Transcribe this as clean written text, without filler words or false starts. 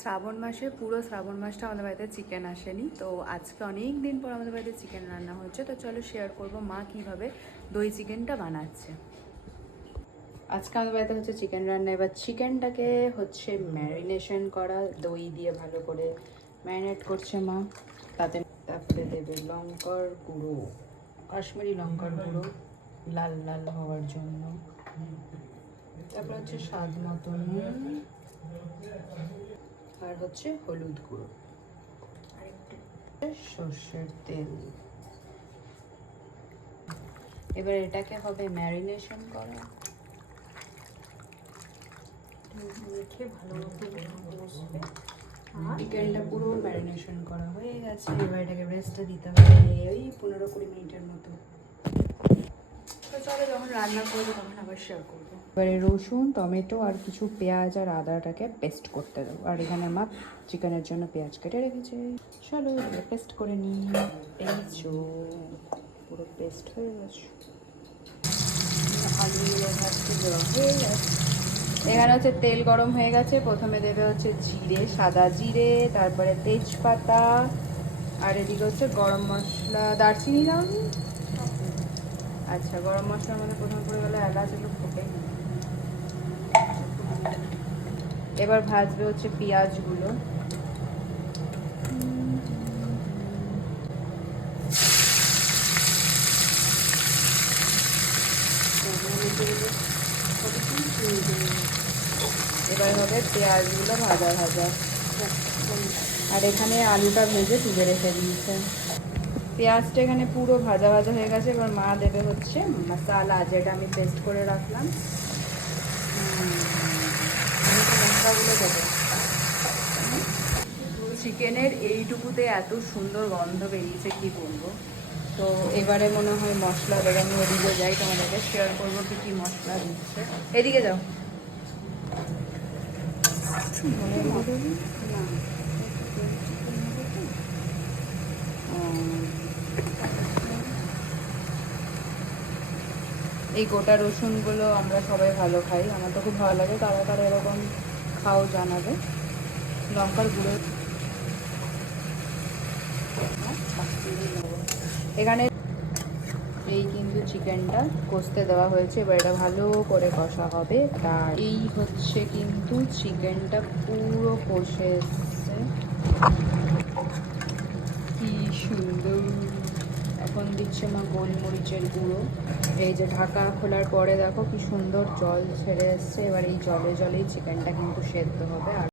শ্রাবণ মাসে পুরো শ্রাবণ মাসটা আমাদের বাড়িতে চিকেন আসেনি, তো আজকে অনেক দিন পর আমাদের বাড়িতে চিকেন রান্না হচ্ছে। তো চলো শেয়ার করব মা কিভাবে দই চিকেনটা বানাচ্ছে। আজকে আমাদের বাড়িতে হচ্ছে চিকেন রান্না। এবার চিকেনটাকে হচ্ছে ম্যারিনেশন করা, দই দিয়ে ভালো করে ম্যারিনেট করছে মা। তারপরে দেবে লঙ্কার গুঁড়ো, কাশ্মীরি লঙ্কার গুঁড়ো লাল লাল হওয়ার জন্য। তারপর হচ্ছে স্বাদ মতো নুন, আর হচ্ছে হলুদ গুঁড়ো, সর্ষের তেল। এবার এটাকে হবে ম্যারিনেশন করা। চিকেনটা পুরো ম্যারিনেশন করা হয়ে গেছে। এবার এটাকে রেস্টে দিতে হবে ওই 15-20 মিনিটের মতো। তো চলো যখন রান্না করবো তখন আবার শেয়ার করবো। এবারে রসুন, টমেটো আর কিছু পেঁয়াজ আর আদাটাকে পেস্ট করতে দেবো। আর এখানে মা চিকেনের জন্য পেঁয়াজ কেটে রেখেছে। চলো পেস্ট করে নিই। এই পুরো পেস্ট হয়ে গেছে। আলুগুলো ভাজতে দেওয়া হয়ে গেছে। এখানে হচ্ছে তেল গরম হয়ে গেছে। প্রথমে দেবে হচ্ছে জিরে, সাদা জিরে, তারপরে তেজপাতা, আর এদিকে হচ্ছে গরম মশলা, দারচিনি দাও। আচ্ছা, গরম মশলার মধ্যে প্রথমে পড়ে গেলে এলাচ, একটু ফোটে। এবার ভাজবে হচ্ছে পেঁয়াজগুলো। এবার হবে পেঁয়াজগুলো ভাজা ভাজা। আর এখানে আলুটা ভেজে তুলে রেখে দিয়েছে। পেঁয়াজটা এখানে পুরো ভাজা ভাজা হয়ে গেছে। এবার মা দেবে হচ্ছে মশলা, যেটা আমি পেস্ট করে রাখলাম। মশলাগুলো দেবে। চিকেনের এইটুকুতে এত সুন্দর গন্ধ বেরিয়েছে, কি বলবো। তো এবারে মনে হয় মশলা দেবে। আমি ওদিকে যাই, তোমাদেরকে শেয়ার করবো কি কি মশলা দিচ্ছে। এদিকে যাও। এই গোটা রসুনগুলো আমরা সবাই ভালো খাই, আমার তো খুব ভালো লাগে। কারা কারা এরকম খাও জানাবে। লঙ্কার গুঁড়ো এখানে এই কিন্তু চিকেনটা কষতে দেওয়া হয়েছে। এবার এটা ভালো করে কষা হবে। তার এই হচ্ছে কিন্তু চিকেনটা পুরো কষে এসছে, কি সুন্দর। এখন দিচ্ছে মা গোলমরিচের গুঁড়ো। এই যে ঢাকা খোলার পরে দেখো কি সুন্দর জল ছেড়ে এসছে। এবার এই জলে জলেই চিকেনটা কিন্তু সেদ্ধ হবে। আর